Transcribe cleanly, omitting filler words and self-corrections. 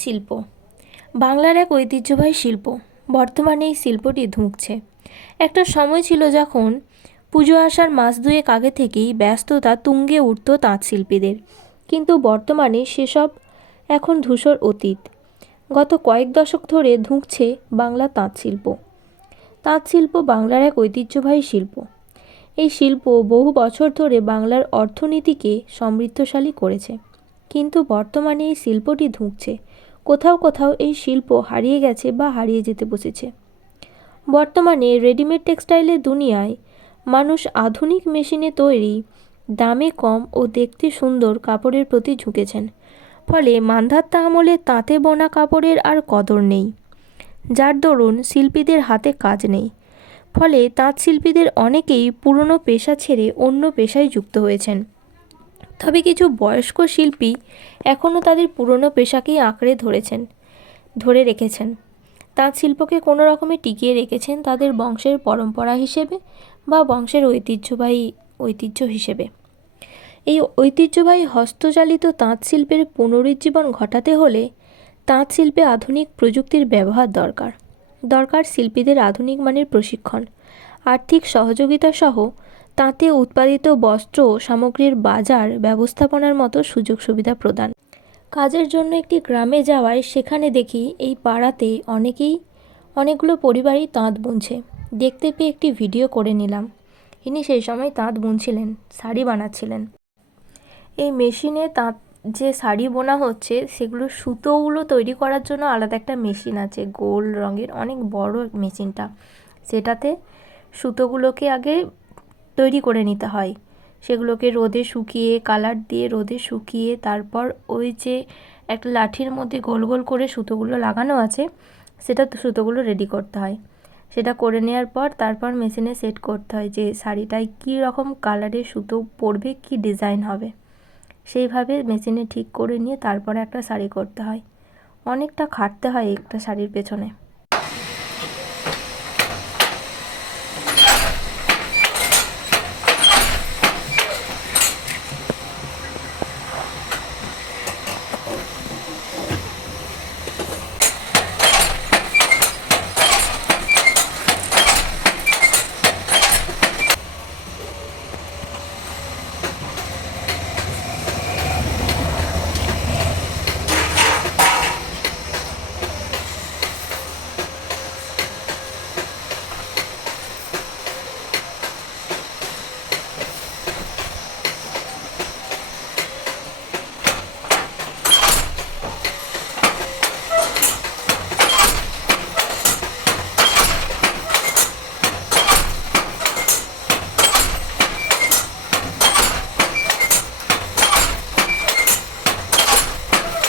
শিল্প বাংলার এক ঐতিহ্যবাহী শিল্প। বর্তমানে এই শিল্পটি ধুঁকছে। একটা সময় ছিল যখন পুজো আসার মাস দুয়েক আগে থেকেই ব্যস্ততা তুঙ্গে উঠত তাঁত শিল্পীদের, কিন্তু বর্তমানে সেসব এখন ধূসর অতীত। গত কয়েক দশক ধরে ধুঁকছে বাংলা তাঁত শিল্প। তাঁত শিল্প বাংলার এক ঐতিহ্যবাহী শিল্প। এই শিল্প বহু বছর ধরে বাংলার অর্থনীতিকে সমৃদ্ধশালী করেছে, কিন্তু বর্তমানে এই শিল্পটি ধুঁকছে। কোথাও কোথাও এই শিল্প হারিয়ে গেছে বা হারিয়ে যেতে বসেছে। বর্তমানে রেডিমেড টেক্সটাইলের দুনিয়ায় মানুষ আধুনিক মেশিনে তৈরি, দামে কম ও দেখতে সুন্দর কাপড়ের প্রতি ঝুঁকেছেন। ফলে মান্ধাতা আমলে তাঁতে বোনা কাপড়ের আর কদর নেই, যার দরুন শিল্পীদের হাতে কাজ নেই। ফলে তাঁত শিল্পীদের অনেকেই পুরনো পেশা ছেড়ে অন্য পেশায় যুক্ত হয়েছেন। তবে কিছু বয়স্ক শিল্পী এখনও তাদের পুরনো পেশাকেই আঁকড়ে ধরে রেখেছেন। তাঁত শিল্পকে কোনো রকমে টিকিয়ে রেখেছেন তাদের বংশের পরম্পরা হিসেবে বা বংশের ঐতিহ্য হিসেবে। এই ঐতিহ্যবাহী হস্তচালিত তাঁত শিল্পের পুনরুজ্জীবন ঘটাতে হলে তাঁত শিল্পে আধুনিক প্রযুক্তির ব্যবহার দরকার শিল্পীদের আধুনিক মানের প্রশিক্ষণ, আর্থিক সহযোগিতা সহ তাঁতে উৎপাদিত বস্ত্র সামগ্রীর বাজার ব্যবস্থাপনার মতো সুযোগ সুবিধা প্রদান। কাজের জন্য একটি গ্রামে যাওয়ায় সেখানে দেখি এই পাড়াতে অনেকগুলো পরিবারই তাঁত বুনছে। দেখতে পেয়ে একটি ভিডিও করে নিলাম। ইনি সেই সময় তাঁত বুনছিলেন, শাড়ি বানাচ্ছিলেন। এই মেশিনে তাঁত যে শাড়ি বোনা হচ্ছে, সেগুলো সুতোগুলো তৈরি করার জন্য আলাদা একটা মেশিন আছে, গোল রঙের, অনেক বড় মেশিনটা। সেটাতে সুতোগুলোকে আগে তৈরি করে নিতে হয়। সেগুলোকে রোদে শুকিয়ে, কালার দিয়ে রোদে শুকিয়ে, তারপর ওই যে একটা লাঠির মধ্যে গোল গোল করে সুতোগুলো লাগানো আছে, সুতোগুলো রেডি করতে হয়। সেটা করে নেওয়ার পর তারপর মেশিনে সেট করতে হয় যে শাড়িটায় কী রকম কালারের সুতো পরবে, কী ডিজাইন হবে। সেইভাবে মেশিনে ঠিক করে নিয়ে তারপরে একটা শাড়ি করতে হয়। অনেকটা খাটতে হয় একটা শাড়ির পেছনে।